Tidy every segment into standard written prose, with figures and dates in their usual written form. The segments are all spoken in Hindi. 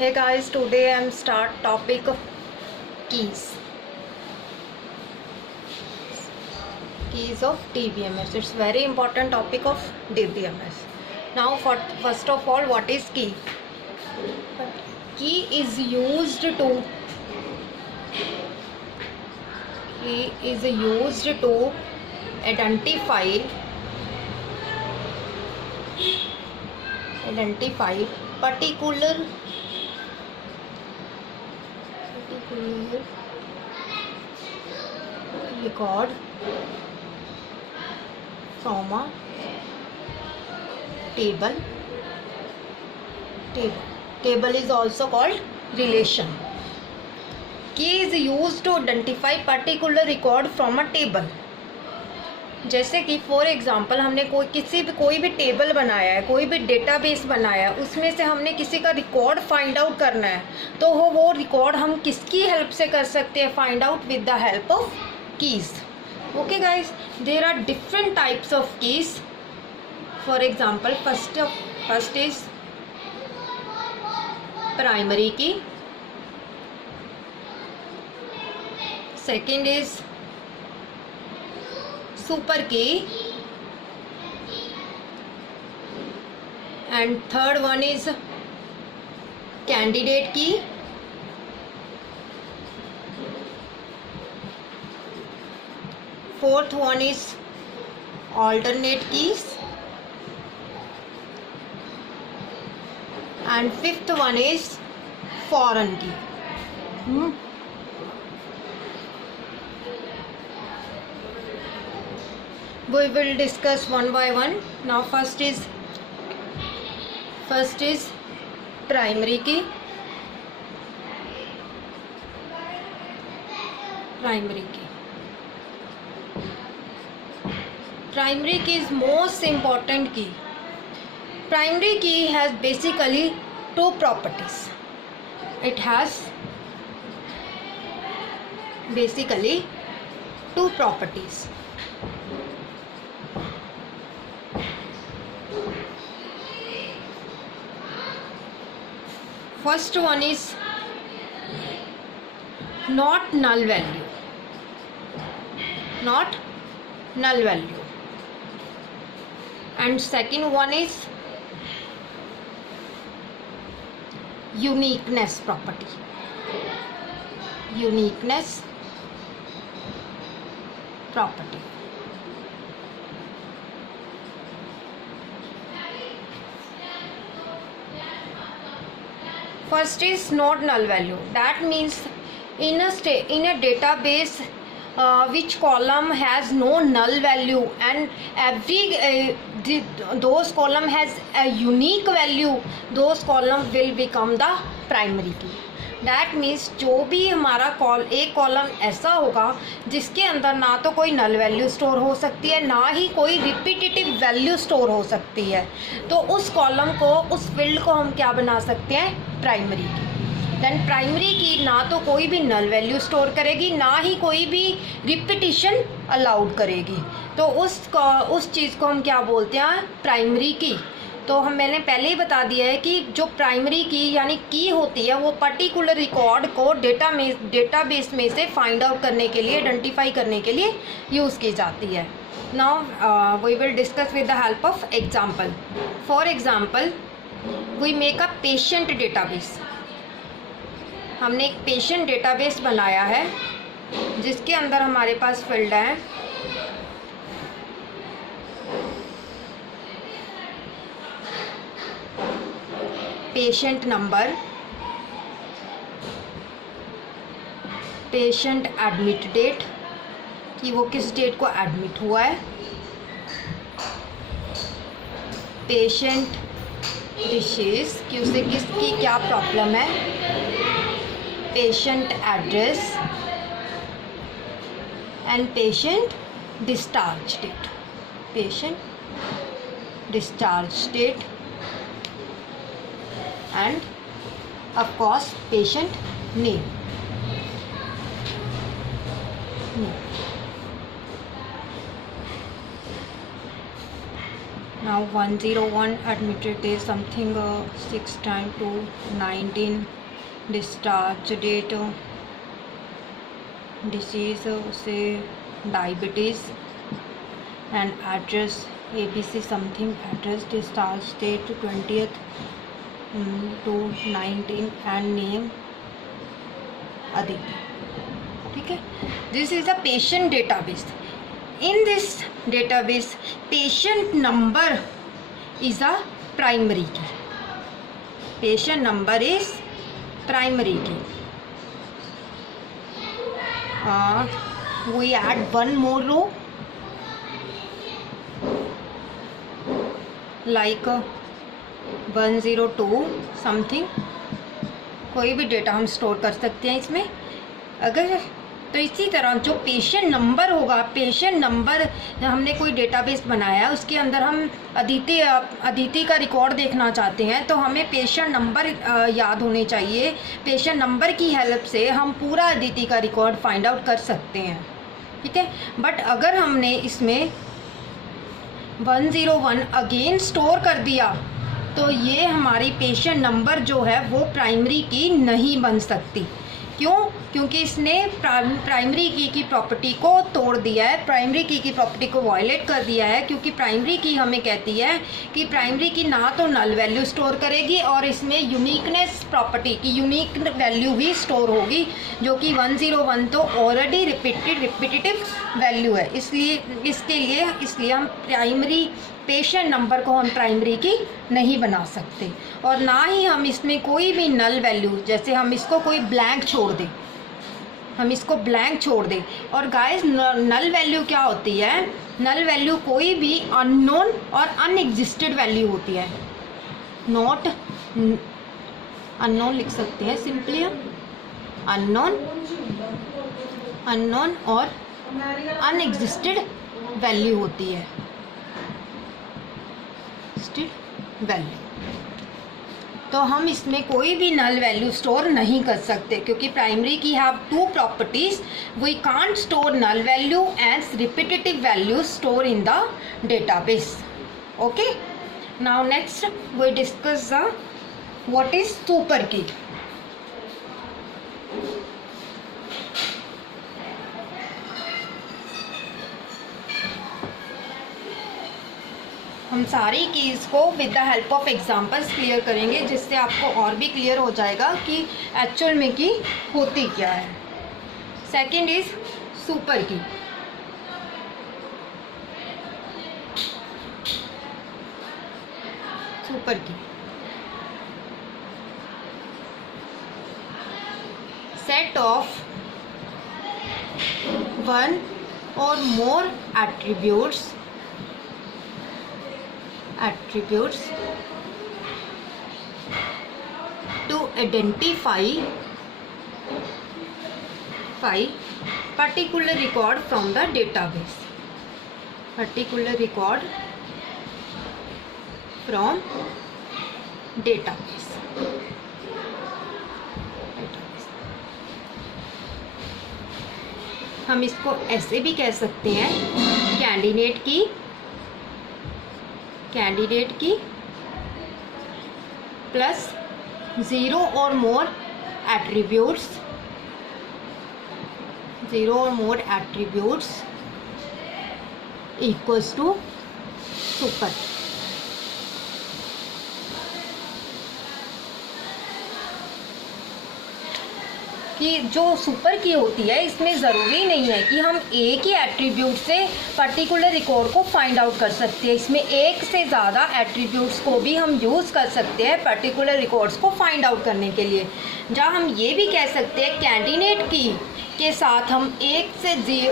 Hey guys, today I'm start topic of keys. Keys of DBMS. It's very important topic of DBMS. Now, first of all, what is key? Key is used to identify particular record from a table. Table is also called relation. Key is used to identify particular record from a table. जैसे कि फॉर एग्जांपल हमने कोई भी टेबल बनाया है, कोई भी डेटाबेस बनाया है, उसमें से हमने किसी का रिकॉर्ड फाइंड आउट करना है, तो वो रिकॉर्ड हम किसकी हेल्प से कर सकते हैं? Find out with the help of keys. Okay guys, there are different types of keys. For example first is primary key, second is super key, and third one is candidate key, fourth one is alternate keys, and fifth one is foreign key. We will discuss one by one. Now first is primary key. Primary key is most important key. Primary key has basically two properties. It has basically two properties. First one is not null value. And second one is uniqueness property. First is not null value. That means in a database which column has no null value and those column has a unique value, those column will become the primary key. That means जो भी हमारा एक कॉलम ऐसा होगा जिसके अंदर ना तो कोई नल वैल्यू स्टोर हो सकती है, ना ही कोई रिपीटेटिव वैल्यू स्टोर हो सकती है, तो उस कॉलम को, उस फील्ड को हम क्या बना सकते हैं? प्राइमरी की. देन प्राइमरी की ना तो कोई भी नल वैल्यू स्टोर करेगी, ना ही कोई भी रिपीटिशन अलाउड करेगी, तो उस चीज़ को हम क्या बोलते हैं? प्राइमरी की. तो मैंने पहले ही बता दिया है कि जो प्राइमरी की यानी की होती है वो पर्टिकुलर रिकॉर्ड को डेटाबेस में से फाइंड आउट करने के लिए, आइडेंटिफाई करने के लिए यूज़ की जाती है. Now we will discuss with the help of example. For example we make a patient database. हमने एक पेशेंट डेटाबेस बनाया है जिसके अंदर हमारे पास फील्ड है patient number, patient admit date कि वो किस डेट को एडमिट हुआ है, पेशेंट डिसीज कि उसे किसकी क्या प्रॉब्लम है, patient address and patient discharge date, and of course patient name. Now 101 admitted is something 6 times to 19. Discharge date, disease say diabetes, and address ABC something, address discharge date 20th to 19 and name Aditi. ठीक है, this is the patient database. In this database, patient number is a primary key. Patient number is primary key. We add one more row like 102 something. कोई भी डेटा हम स्टोर कर सकते हैं इसमें. अगर तो इसी तरह जो पेशेंट नंबर होगा, पेशेंट नंबर हमने कोई डेटाबेस बनाया है उसके अंदर हम अदिति का रिकॉर्ड देखना चाहते हैं तो हमें पेशेंट नंबर याद होने चाहिए. पेशेंट नंबर की हेल्प से हम पूरा अदिति का रिकॉर्ड फाइंड आउट कर सकते हैं. ठीक है, बट अगर हमने इसमें 101 अगेन स्टोर कर दिया तो ये हमारी पेशेंट नंबर जो है वो प्राइमरी की नहीं बन सकती. क्यों? क्योंकि इसने प्राइमरी की प्रॉपर्टी को तोड़ दिया है, प्राइमरी की प्रॉपर्टी को वायलेट कर दिया है. क्योंकि प्राइमरी की हमें कहती है कि प्राइमरी की ना तो नल वैल्यू स्टोर करेगी और इसमें यूनिकनेस प्रॉपर्टी की यूनिक वैल्यू भी स्टोर होगी, जो कि 101 तो ऑलरेडी रिपीटेटिव वैल्यू है. इसलिए हम प्राइमरी पेशेंट नंबर को हम प्राइमरी की नहीं बना सकते. और ना ही हम इसमें कोई भी नल वैल्यू, जैसे हम इसको कोई ब्लैंक छोड़ दें, और गाइस नल वैल्यू क्या होती है? नल वैल्यू कोई भी अननोन और अनएग्जिस्टेड वैल्यू होती है. नॉट अननोन लिख सकते हैं सिंपली हम, अननोन और अनएग्जिस्टेड वैल्यू होती है. वैल्यू तो हम इसमें कोई भी नल वैल्यू स्टोर नहीं कर सकते क्योंकि primary key have two properties. We can't store null value and repetitive value store in the database. Okay, now next we discuss the what is super key. हम सारी कीज़ को with the help of examples clear करेंगे जिससे आपको और भी क्लियर हो जाएगा कि एक्चुअल में की होती क्या है. सेकंड इज सुपर की. सुपर की सेट ऑफ वन और मोर attributes to identify particular record from the database. हम इसको ऐसे भी कह सकते हैं, कैंडिडेट की प्लस 0 और मोर एट्रीब्यूट्स इक्वल्स टू सुपर. कि जो सुपर की होती है इसमें ज़रूरी नहीं है कि हम एक ही एट्रीब्यूट से पर्टिकुलर रिकॉर्ड को फाइंड आउट कर सकते हैं. इसमें एक से ज़्यादा एट्रीब्यूट्स को भी हम यूज़ कर सकते हैं पर्टिकुलर रिकॉर्ड्स को फाइंड आउट करने के लिए. जहाँ हम ये भी कह सकते हैं कैंडिडेट की के साथ हम एक से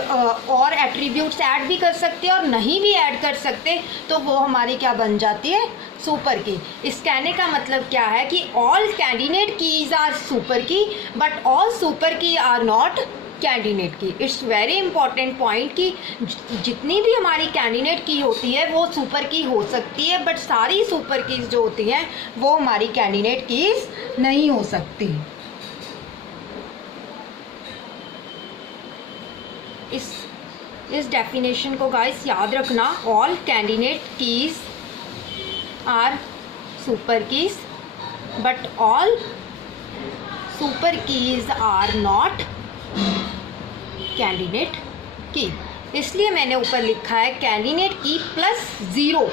और एट्रीब्यूट्स ऐड भी कर सकते हैं और नहीं भी ऐड कर सकते तो वो हमारी क्या बन जाती है? सुपर की. इस कहने का मतलब क्या है कि all candidate keys are super key but all super key are not candidate key. It's very important point कि जितनी भी हमारी कैंडिडेट की होती है वो सुपर की हो सकती है बट सारी सुपर कीज जो होती हैं वो हमारी कैंडिडेट कीज नहीं हो सकती. इस डेफिनेशन को गाइस याद रखना. All candidate keys are super keys, but all super keys are not candidate की। इसलिए मैंने ऊपर लिखा है कैंडिडेट की प्लस 0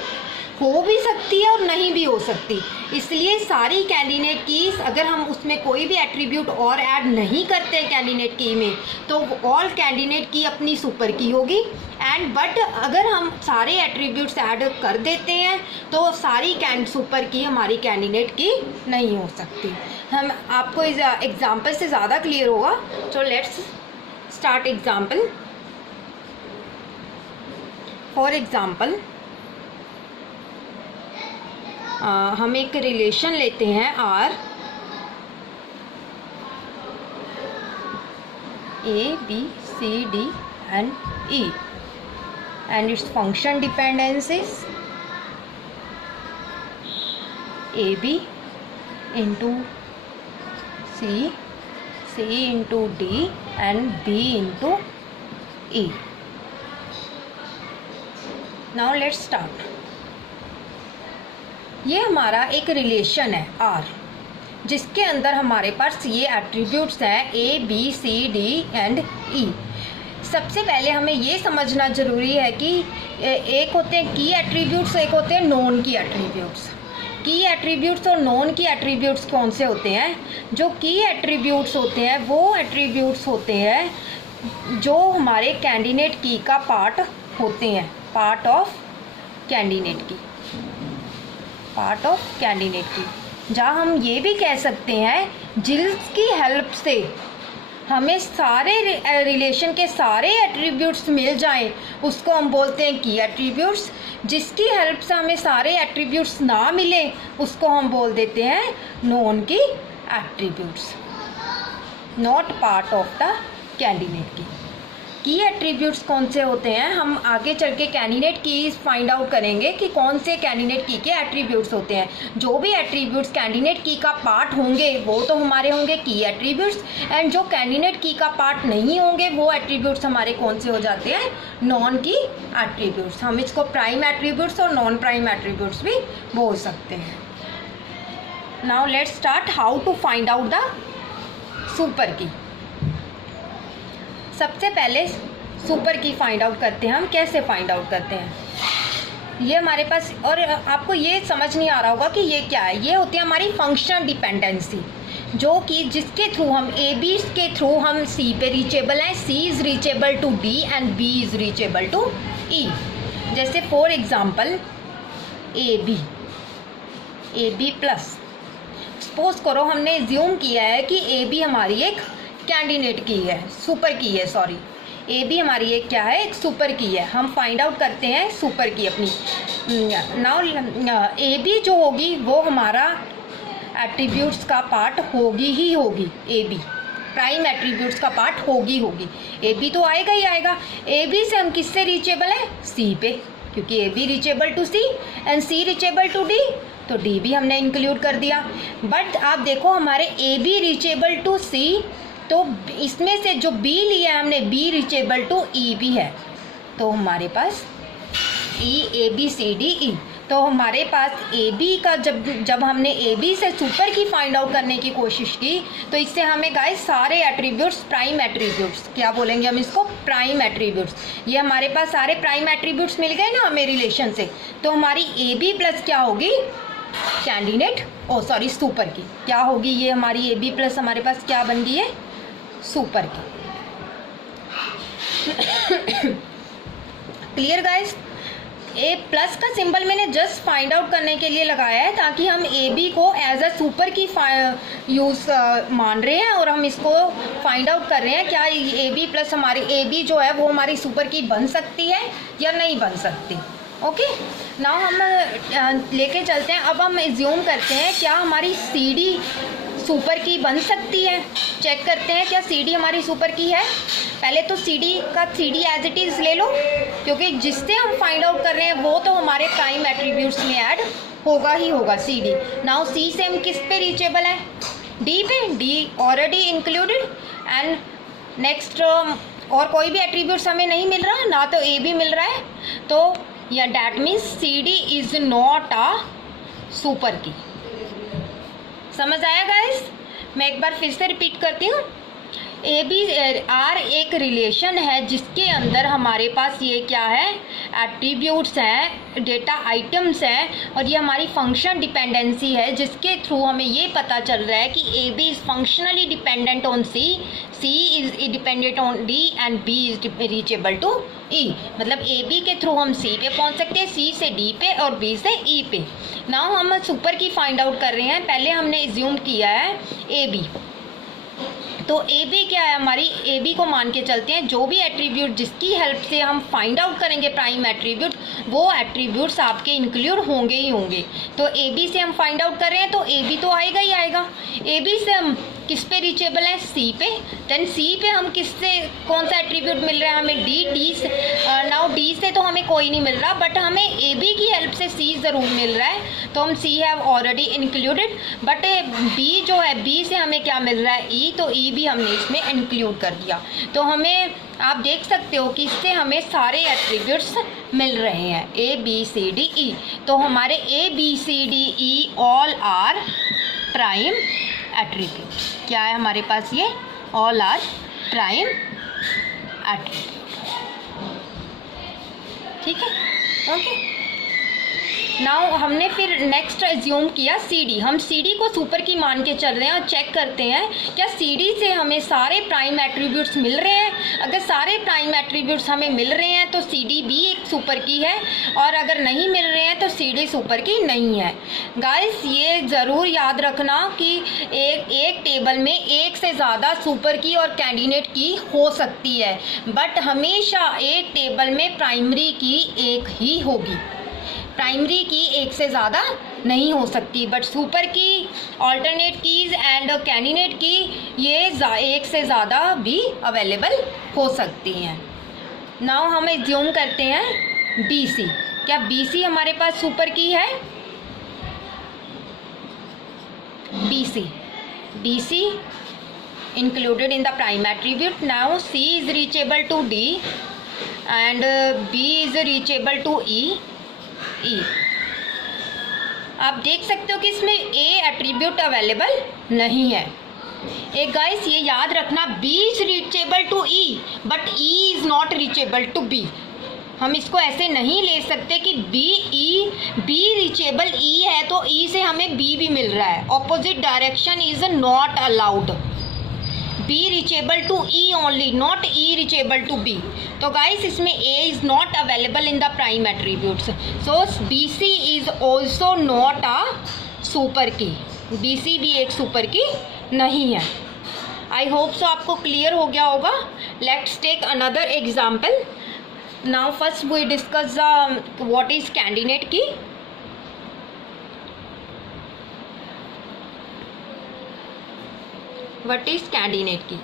हो भी सकती है और नहीं भी हो सकती। इसलिए सारी कैंडिडेट कीज अगर हम उसमें कोई भी एट्रीब्यूट और ऐड नहीं करते हैं कैंडिडेट की में, तो ऑल कैंडिडेट की अपनी सुपर की होगी। एंड बट अगर हम सारे एट्रीब्यूट्स ऐड कर देते हैं तो सारी सुपर की हमारी कैंडिडेट की नहीं हो सकती। हम आपको इस एग्जाम्पल से ज़्यादा क्लियर होगा। तो let's start example. For example हम एक रिलेशन लेते हैं R, A B C D and E, and its function dependencies A B into C, C into D and B into E. Now let's start. ये हमारा एक रिलेशन है आर, जिसके अंदर हमारे पास ये एट्रीब्यूट्स हैं A B C D and E. सबसे पहले हमें ये समझना ज़रूरी है कि एक होते हैं की एट्रीब्यूट्स, एक होते हैं नॉन की एट्रीब्यूट्स। की एट्रीब्यूट्स और नॉन की एट्रीब्यूट्स कौन से होते हैं? जो की एट्रीब्यूट्स होते हैं वो एट्रीब्यूट्स होते हैं जो हमारे कैंडिडेट की का पार्ट होते हैं, पार्ट ऑफ कैंडिडेट की, पार्ट ऑफ कैंडिडेट की। जहाँ हम ये भी कह सकते हैं जिसकी हेल्प से हमें सारे रिलेशन के सारे एट्रीब्यूट्स मिल जाएं, उसको हम बोलते हैं की एट्रीब्यूट्स। जिसकी हेल्प से हमें सारे एट्रीब्यूट्स ना मिले, उसको हम बोल देते हैं नॉन की attributes, not part of the candidate की। की एट्रीब्यूट्स कौन से होते हैं? हम आगे चल के कैंडिडेट की फाइंड आउट करेंगे कि कौन से कैंडिडेट की के एट्रीब्यूट्स होते हैं। जो भी एट्रीब्यूट्स कैंडिडेट की का पार्ट होंगे वो तो हमारे होंगे की एट्रीब्यूट्स, एंड जो कैंडिडेट की का पार्ट नहीं होंगे वो एट्रीब्यूट्स हमारे कौन से हो जाते हैं? नॉन की एट्रीब्यूट्स। हम इसको प्राइम एट्रीब्यूट्स और नॉन प्राइम एट्रीब्यूट्स भी बोल सकते हैं। Now let's start how to find out the super key. सबसे पहले सुपर की फाइंड आउट करते हैं। हम कैसे फाइंड आउट करते हैं? ये हमारे पास, और आपको ये समझ नहीं आ रहा होगा कि ये क्या है। ये होती है हमारी फंक्शन डिपेंडेंसी, जो कि जिसके थ्रू हम ए बी के थ्रू हम सी पे रीचेबल हैं। C is reachable to D and B is reachable to E. जैसे for example A B plus. Suppose करो हमने ज्यूम किया है कि ए बी हमारी एक कैंडिडेट की है, सुपर की है, सॉरी ए बी हमारी एक क्या है? एक सुपर की है। हम फाइंड आउट करते हैं सुपर की अपनी। नाउ ए बी जो होगी वो हमारा एट्रीब्यूट्स का पार्ट होगी ही होगी। ए बी प्राइम एट्रीब्यूट्स का पार्ट होगी। ए बी तो आएगा ही आएगा। ए बी से हम किससे रीचेबल है? सी पे, क्योंकि A B reachable to C and C reachable to D, तो डी भी हमने इंक्लूड कर दिया। बट आप देखो हमारे A B reachable to C, तो इसमें से जो बी लिया है हमने बी रीचेबल टू ई भी है। तो हमारे पास ई ए बी सी डी ई, तो हमारे पास ए बी का जब हमने ए बी से सुपर की फाइंड आउट करने की कोशिश की, तो इससे हमें गाइस सारे एट्रीब्यूट्स, प्राइम एट्रीब्यूट्स, क्या बोलेंगे हम इसको? Prime attributes. ये हमारे पास सारे प्राइम एट्रीब्यूट्स मिल गए ना हमें रिलेशन से। तो हमारी ए बी प्लस क्या होगी? कैंडिडेट, ओ सॉरी सुपर की क्या होगी? ये हमारी ए बी प्लस हमारे पास क्या बन गई है? Super key. Clear guys? A plus का सिंबल मैंने जस्ट फाइंड आउट करने के लिए लगाया है, ताकि हम ए बी को as a super key use मान रहे हैं और हम इसको फाइंड आउट कर रहे हैं क्या ए बी प्लस हमारी ए बी जो है वो हमारी सुपर की बन सकती है या नहीं बन सकती। ओके, नाउ हम लेके चलते हैं। अब हम एज्यूम करते हैं क्या हमारी सी डी सुपर की बन सकती है। चेक करते हैं क्या सी डी हमारी सुपर की है। पहले तो सी डी का C D as it is ले लो, क्योंकि जिससे हम फाइंड आउट कर रहे हैं वो तो हमारे प्राइम एट्रीब्यूट्स में ऐड होगा ही होगा, सी डी। नाउ सी से हम किस पे रीचेबल है? डी पे, D already included. And next और कोई भी एट्रीब्यूट्स हमें नहीं मिल रहा, ना तो ए बी मिल रहा है, तो या that means C D is not a super key. समझ आया गाइस? मैं एक बार फिर से रिपीट करती हूँ। ए बी आर एक रिलेशन है जिसके अंदर हमारे पास ये क्या है, एट्रीब्यूट्स हैं, डेटा आइटम्स हैं, और ये हमारी फंक्शन डिपेंडेंसी है जिसके थ्रू हमें ये पता चल रहा है कि A B is functionally dependent on C, C is dependent on D and B is reachable to E. मतलब ए बी के थ्रू हम सी पे पहुंच सकते हैं, सी से डी पे और बी से ई पे। नाउ हम सुपर की फाइंड आउट कर रहे हैं। पहले हमने एज्यूम किया है ए बी, तो ए बी क्या है हमारी, ए बी को मान के चलते हैं जो भी एट्रीब्यूट जिसकी हेल्प से हम फाइंड आउट करेंगे प्राइम एट्रीब्यूट, वो एट्रीब्यूट्स आपके इंक्लूड होंगे ही होंगे। तो ए बी से हम फाइंड आउट कर रहे हैं तो ए बी तो आएगा ही आएगा। ए बी से हम किस पे रीचेबल है, सी पे। देन सी पे हम किससे, कौन सा एट्रीब्यूट मिल रहा है हमें, डी। डी से नाउ डी से तो हमें कोई नहीं मिल रहा, बट हमें ए बी की हेल्प से सी ज़रूर मिल रहा है, तो हम C have already included. But B जो है, बी से हमें क्या मिल रहा है, ई, तो ई भी हमने इसमें इंक्लूड कर दिया। तो हमें आप देख सकते हो कि इससे हमें सारे एट्रीब्यूट्स मिल रहे हैं, A B C D E. तो हमारे A B C D E all are prime attribute. क्या है हमारे पास, ये ऑल आर प्राइम एट्रीब्यूट। ठीक है, ओके। नाउ हमने फिर नेक्स्ट एज्यूम किया सी डी। हम सी डी को सुपर की मान के चल रहे हैं और चेक करते हैं क्या सी डी से हमें सारे प्राइम एट्रीब्यूट्स मिल रहे हैं। अगर सारे प्राइम एट्रीब्यूट्स हमें मिल रहे हैं तो सी डी भी एक सुपर की है, और अगर नहीं मिल रहे हैं तो सी डी सुपर की नहीं है। गाइस ये ज़रूर याद रखना कि एक टेबल में एक से ज़्यादा सुपर की और कैंडिडेट की हो सकती है, बट हमेशा एक टेबल में प्राइमरी की एक ही होगी, प्राइमरी की एक से ज़्यादा नहीं हो सकती। बट सुपर की, ऑल्टरनेट कीज़ एंड कैंडिडेट की ये एक से ज़्यादा भी अवेलेबल हो सकती हैं। नाउ हम एज्यूम करते हैं बी सी। क्या बी सी हमारे पास सुपर की है? B C included in the prime attribute. Now C is reachable to D and B is reachable to E. आप देख सकते हो कि इसमें A एट्रीब्यूट अवेलेबल नहीं है। एक गाइस ये याद रखना, B is reachable to E but E is not reachable to B। हम इसको ऐसे नहीं ले सकते कि B रीचेबल E है तो E से हमें B भी मिल रहा है। Opposite direction is not allowed. B reachable to E only, not E reachable to B. तो guys इसमें A is not available in the prime attributes. So BC is also not a super key. BC भी एक super key नहीं है। I hope so आपको clear हो गया होगा। Let's take another example. Now first we discuss what is candidate key. What is candidate key?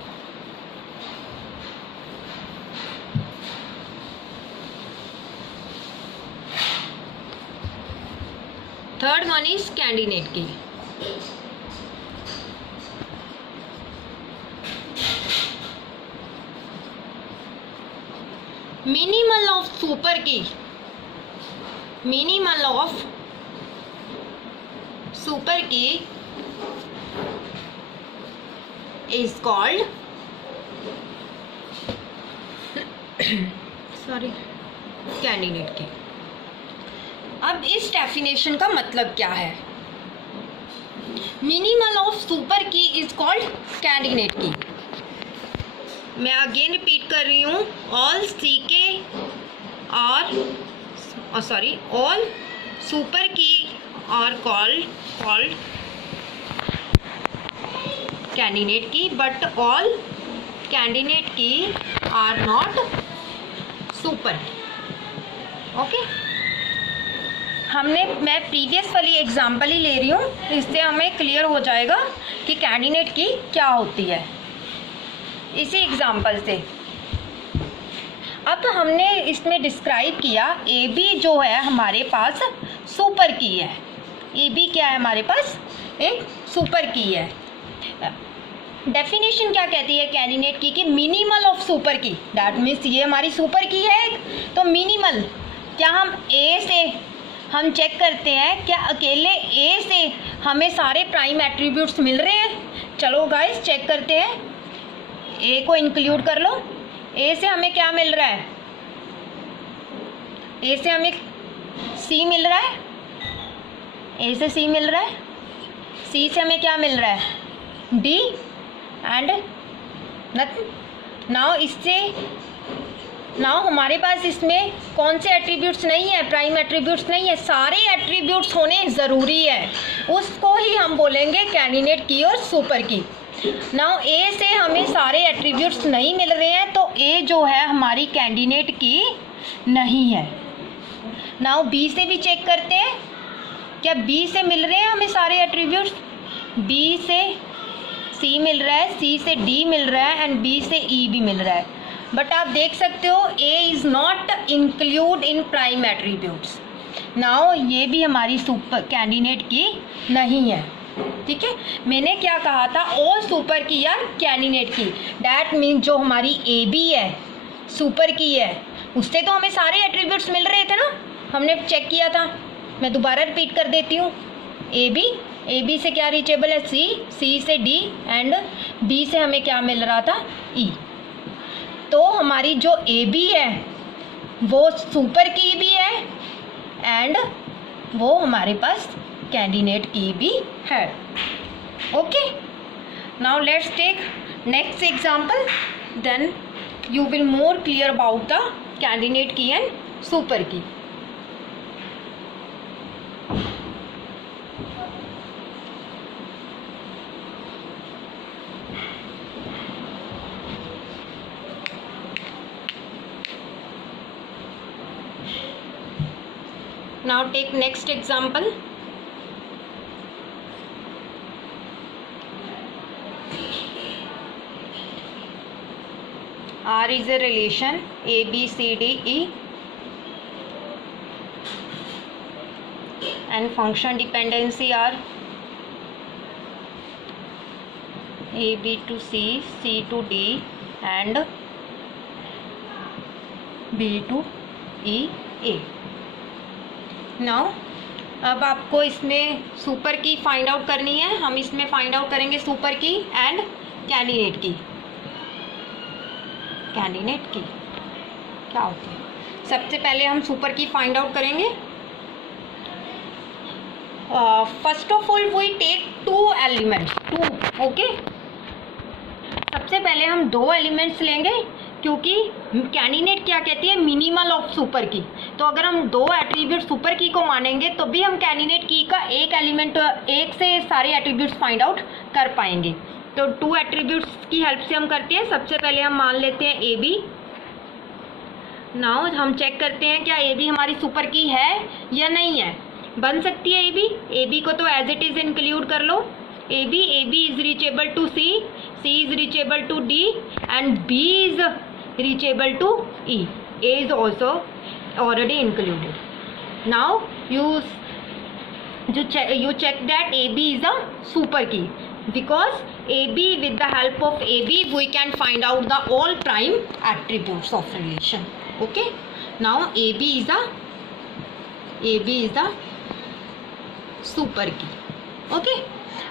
Third one is candidate key. Minimal of super key. Minimal of super key is called candidate key. अब इस डेफिनेशन का मतलब क्या है? Minimal of super key is called candidate की। मैं अगेन रिपीट कर रही हूँ, ऑल सी के all super key are called candidate की, बट ऑल कैंडिडेट की आर नॉट सुपर। ओके, मैं प्रीवियस वाली एग्जांपल ही ले रही हूँ, इससे हमें क्लियर हो जाएगा कि कैंडिडेट की क्या होती है इसी एग्जांपल से। अब हमने इसमें डिस्क्राइब किया ए बी जो है हमारे पास सुपर की है। ए बी क्या है हमारे पास? एक सुपर की है। डेफिनेशन क्या कहती है कैंडिडेट की कि मिनिमल ऑफ सुपर की, दैट मीन्स ये हमारी सुपर की है। तो मिनिमल क्या हम ए से हम चेक करते हैं क्या अकेले ए से हमें सारे प्राइम एट्रीब्यूट्स मिल रहे हैं। चलो गाइस चेक करते हैं, ए को इंक्लूड कर लो। ए से हमें क्या मिल रहा है, ए से हमें सी मिल रहा है, ए से सी मिल रहा है, सी से हमें क्या मिल रहा है, डी एंड नथिंग। नाउ हमारे पास इसमें कौन से एट्रीब्यूट्स नहीं है, प्राइम एट्रीब्यूट्स नहीं है, सारे एट्रीब्यूट्स होने ज़रूरी है, उसको ही हम बोलेंगे कैंडिडेट की और सुपर की। नाउ ए से हमें सारे एट्रीब्यूट्स नहीं मिल रहे हैं तो ए जो है हमारी कैंडिडेट की नहीं है। नाउ बी से भी चेक करते हैं, क्या बी से मिल रहे हैं हमें सारे एट्रीब्यूट्स, बी से सी मिल रहा है, सी से डी मिल रहा है एंड बी से ई भी मिल रहा है। बट आप देख सकते हो A is not include in prime attributes. Now ये भी हमारी सुपर कैंडिडेट की नहीं है। ठीक है, मैंने क्या कहा था, ऑल सुपर की या कैंडिडेट की, डैट मीन जो हमारी ए बी है सुपर की है, उससे तो हमें सारे एट्रीब्यूट्स मिल रहे थे ना, हमने चेक किया था। मैं दोबारा रिपीट कर देती हूँ, ए बी से क्या रीचेबल है, सी, सी से डी एंड बी से हमें क्या मिल रहा था, ई। तो हमारी जो ए बी है वो सुपर की भी है एंड वो हमारे पास कैंडिडेट की भी है। Okay, now let's take next example, then you will more clear about the candidate key and super key. Now take next example. R is a relation A, B, C, D, E and function dependency are A, B to C, C to D and B to E, A. Now अब आपको इसमें सुपर की फाइंड आउट करनी है, हम इसमें फाइंड आउट करेंगे super key and candidate key. Candidate key क्या होती है, सबसे पहले हम सुपर की फाइंड आउट करेंगे। First of all we take two elements, two. Okay, सबसे पहले हम दो एलिमेंट्स लेंगे क्योंकि कैंडिडेट क्या कहती है, मिनिमल ऑफ सुपर की। तो अगर हम दो एट्रीब्यूट सुपर की को मानेंगे तो भी हम कैंडिडेट की का एक एलिमेंट, एक से सारे एट्रीब्यूट्स फाइंड आउट कर पाएंगे। तो टू एट्रीब्यूट्स की हेल्प से हम करते हैं। सबसे पहले हम मान लेते हैं ए बी। नाउ हम चेक करते हैं क्या ए बी हमारी सुपर की है या नहीं है। बन सकती है ए बी को तो एज इट इज़ इंक्लूड कर लो। A B is reachable to C is reachable to D and B is reachable to E. A is also already included. Now you check that AB is a super key because AB, with the help of AB we can find out the all prime attributes of relation. Okay, now AB is a super key. Okay,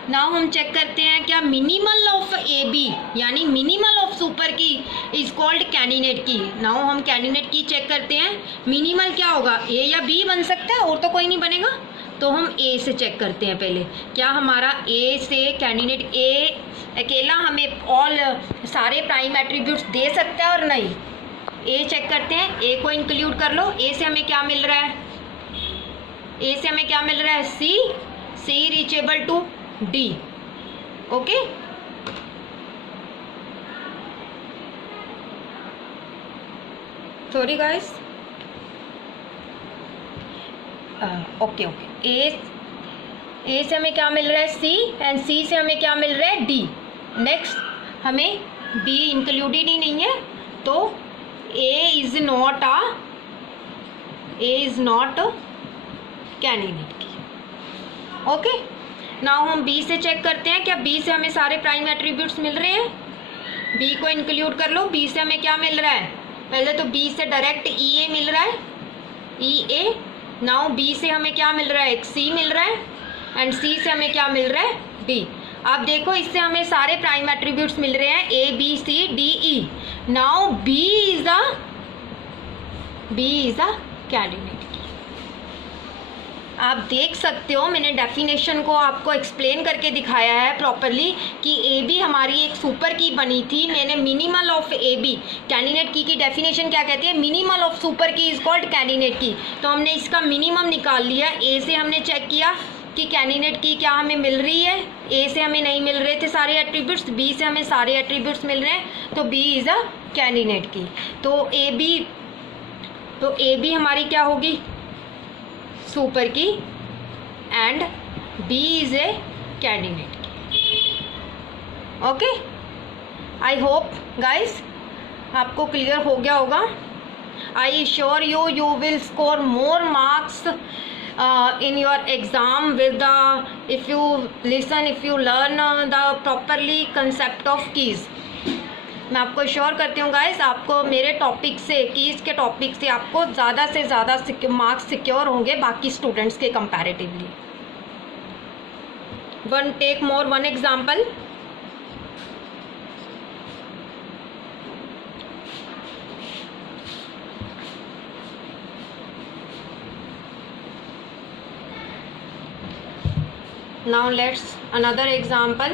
now हम चेक करते हैं क्या मिनिमल ऑफ AB यानी minimal of super key is called candidate की। नाउ हम कैंडिडेट की चेक करते हैं। मिनिमल क्या होगा, ए या बी बन सकता है और तो कोई नहीं बनेगा। तो हम ए से चेक करते हैं पहले, क्या हमारा ए से कैंडिडेट ए अकेला हमें ऑल सारे प्राइम एट्रीब्यूट्स दे सकता है और नहीं। ए चेक करते हैं, ए को इंक्लूड कर लो। ए से हमें क्या मिल रहा है, ए से हमें क्या मिल रहा है, C reachable to D. Okay, sorry guys, okay A से हमें क्या मिल रहा है, सी एंड सी से हमें क्या मिल रहा है, डी। नेक्स्ट हमें डी इंक्लूडेड ही नहीं है तो ए is not candidate key. Okay, now हम बी से चेक करते हैं क्या बी से हमें सारे प्राइम एट्रीब्यूट्स मिल रहे हैं। बी को इंक्लूड कर लो। बी से हमें क्या मिल रहा है, पहले तो बी से डायरेक्ट ई ए मिल रहा है, ई ए नाउ बी से हमें क्या मिल रहा है, एक सी मिल रहा है, एंड सी से हमें क्या मिल रहा है, बी। अब देखो इससे हमें सारे प्राइम एट्रीब्यूट्स मिल रहे हैं, A B C D E. Now B is a candidate. आप देख सकते हो मैंने डेफिनेशन को आपको एक्सप्लेन करके दिखाया है प्रॉपरली कि ए बी हमारी एक सुपर की बनी थी। मैंने minimal of A B, candidate key definition क्या कहती है, minimal of super key is called candidate key. तो हमने इसका मिनिमम निकाल लिया। ए से हमने चेक किया कि कैंडिडेट की क्या हमें मिल रही है, ए से हमें नहीं मिल रहे थे सारे एट्रीब्यूट्स, बी से हमें सारे एट्रीब्यूट्स मिल रहे हैं, तो B is a candidate key. तो ए बी हमारी क्या होगी, super key, and B is a candidate key. Okay, I hope guys आपको क्लियर हो गया होगा। I sure you will score more marks in your exam with the if you learn the properly concept of keys। मैं आपको श्योर करती हूँ गाइस, आपको मेरे टॉपिक से, कीज के टॉपिक से आपको ज़्यादा से ज़्यादा मार्क्स सिक्योर होंगे बाकी स्टूडेंट्स के comparatively. Take one example. Now let's another example.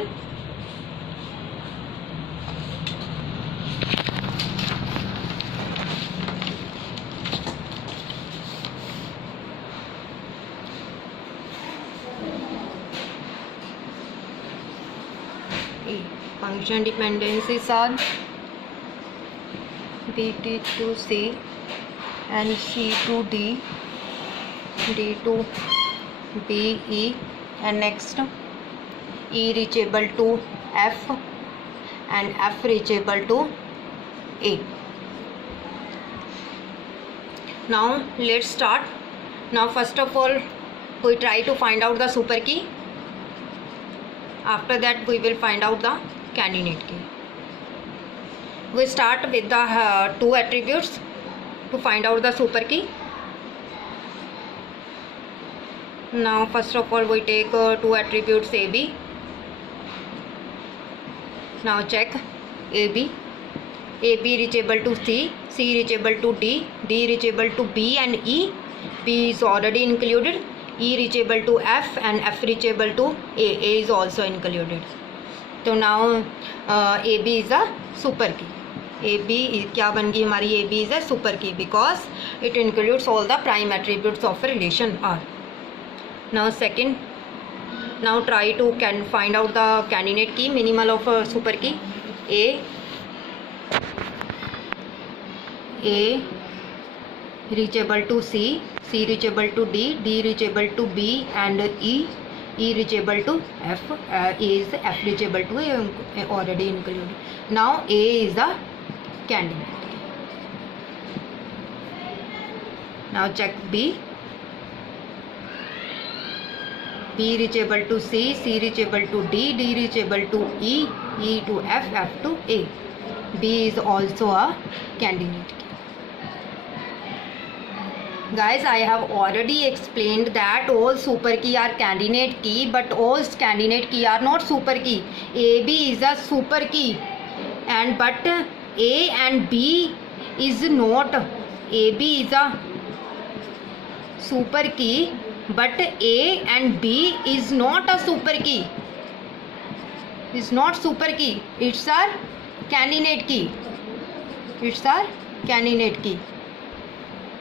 Function dependencies are dt to c and c to d, d to b e, and next e reachable to f and f reachable to a. Now let's start. Now first of all we try to find out the super key. After that we will find out the candidate key. We start with the two attributes to find out the super key. Now first of all we take two attributes a b. Now check a b reachable to c, c reachable to d, d reachable to b and e, b is already included, e reachable to f and f reachable to a is also included. So now a b is a super key. A B क्या बन गई हमारी, A B is a super key because it includes all the prime attributes of a relation R. Now second, now try to find out the candidate key, minimal of a super key. A reachable to c, c reachable to d, d reachable to b and e, e reachable to f, is f reachable to a already included. Now a is the candidate. Now check b reachable to c, c reachable to d, d reachable to e, e to f, f to a. b is also a candidate key. Guys, I have already explained that all super key are candidate key, but all candidate key are not super key. a b is a super key, and but a and b is not, a b is a super key, but a and b is not a super key, is not super key, it's a candidate key, it's a candidate key.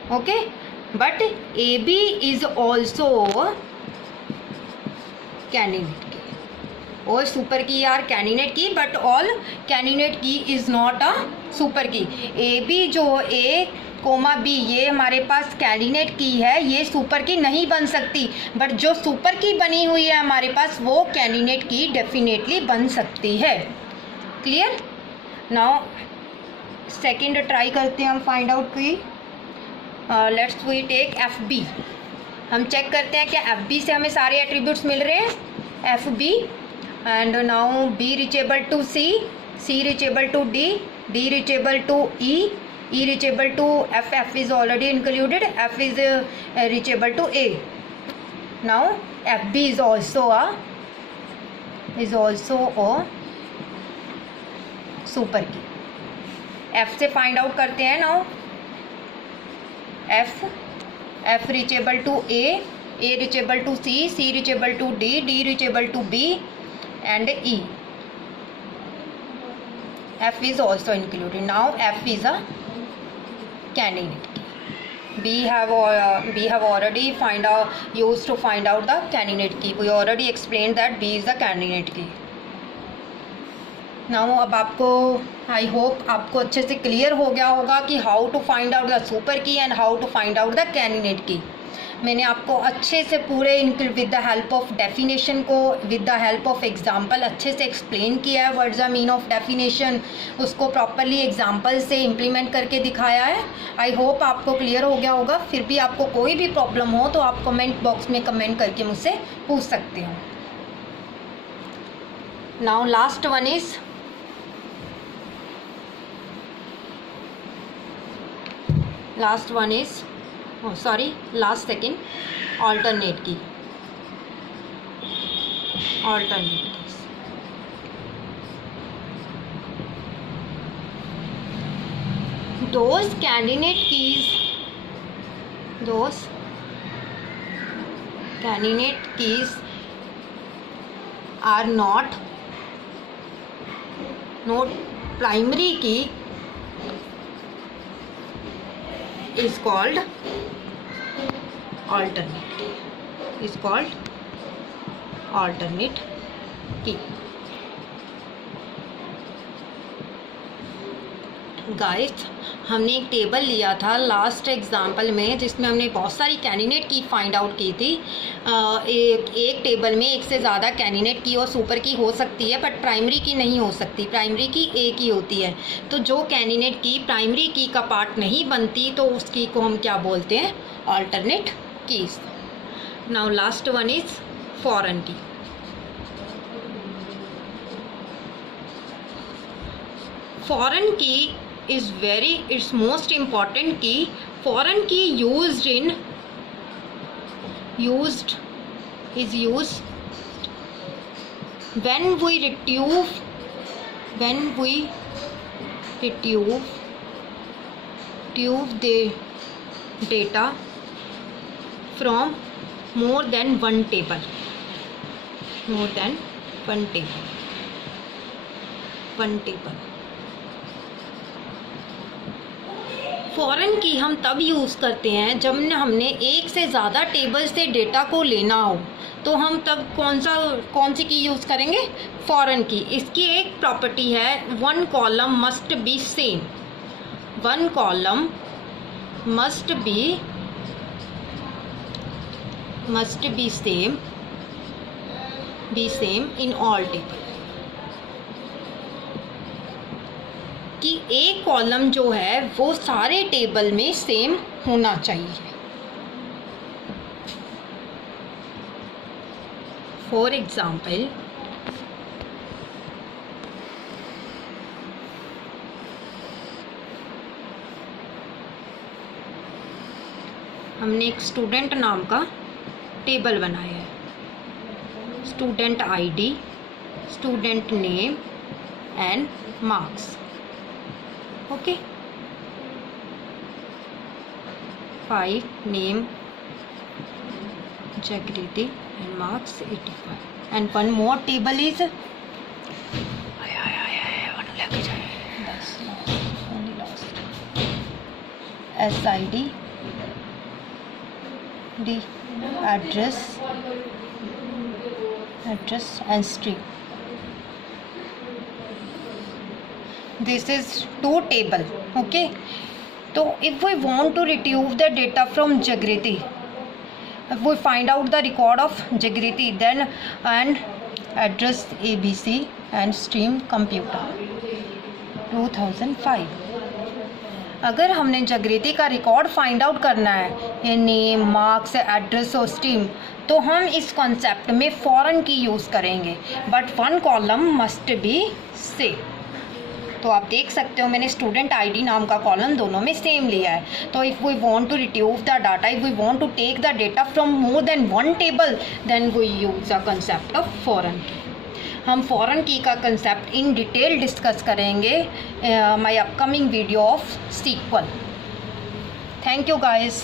Okay, but ab is also candidate key. All super key are candidate key, but all candidate key is not a super key. ab जो a कोमा बी ये हमारे पास कैंडिडेट की है, ये सुपर की नहीं बन सकती, बट जो सुपर की बनी हुई है हमारे पास वो कैंडिडेट की डेफिनेटली बन सकती है। क्लियर? नाउ सेकंड ट्राई करते हैं हम फाइंड आउट की। Let's we take F B. हम चेक करते हैं कि एफ बी से हमें सारे एट्रीब्यूट्स मिल रहे हैं, F B, and now B reachable to C, C reachable to D, D reachable to E, E reachable to F, F is already included, F is reachable to A. Now FB is also a super की. F से फाइंड आउट करते हैं. Now F reachable to A reachable to C, C reachable to D, D reachable to B and E. F is also included. Now F is a candidate key. We have already used to find out the candidate key. We already explained that B is the candidate key. Now अब आपको आई होप आपको अच्छे से क्लियर हो गया होगा कि how to find out the super key and how to find out the candidate key. मैंने आपको अच्छे से पूरे with the help of definition को with the help of example अच्छे से एक्सप्लेन किया है. What is the mean of definition, उसको प्रॉपरली एग्जांपल से इम्प्लीमेंट करके दिखाया है. आई होप आपको क्लियर हो गया होगा. फिर भी आपको कोई भी प्रॉब्लम हो तो आप कमेंट बॉक्स में कमेंट करके मुझसे पूछ सकते हो. Now last one is last second, alternate key. Alternate keys. Those candidate keys are not primary key is called alternate key. Guys हमने एक टेबल लिया था लास्ट एग्जाम्पल में जिसमें हमने बहुत सारी कैंडिडेट की फाइंड आउट की थी. एक टेबल में एक से ज़्यादा कैंडिडेट की और सुपर की हो सकती है बट प्राइमरी की नहीं हो सकती. प्राइमरी की एक ही होती है. तो जो कैंडिडेट की प्राइमरी की का पार्ट नहीं बनती तो उस की को हम क्या बोलते हैं? Alternate keys. Now last one is foreign की. Foreign key is its most important key. Foreign key is used when we retrieve the data from more than one table. Foreign key हम तब यूज़ करते हैं जब हमने एक से ज़्यादा टेबल से डेटा को लेना हो. तो हम तब कौन सी की यूज़ करेंगे? फॉरेन की. इसकी एक प्रॉपर्टी है, one column must be same. One column must be same in all table. कि एक कॉलम जो है वो सारे टेबल में सेम होना चाहिए. फॉर एग्जाम्पल हमने एक स्टूडेंट नाम का टेबल बनाया है. Student ID, student name and marks. Okay, 5 name Jagriti and marks 85. And one more table is SID, D address and stream. This is 2 table. Okay, so if we want to retrieve the data from Jagriti, if we find out the record of Jagriti, then and address ABC and stream computer 2005. अगर हमने जगृति का रिकॉर्ड फाइंड आउट करना है, नेम, मार्क्स, एड्रेस और स्ट्रीम, तो हम इस कॉन्सेप्ट में फॉरेन की यूज़ करेंगे. But one column must be same. तो आप देख सकते हो मैंने स्टूडेंट आईडी नाम का कॉलम दोनों में सेम लिया है। तो if we want to retrieve the data, if we want to take the data from more than one table, then we use the concept of foreign key. हम फॉरेन की का कंसेप्ट इन डिटेल डिस्कस करेंगे my upcoming video of SQL. Thank you guys.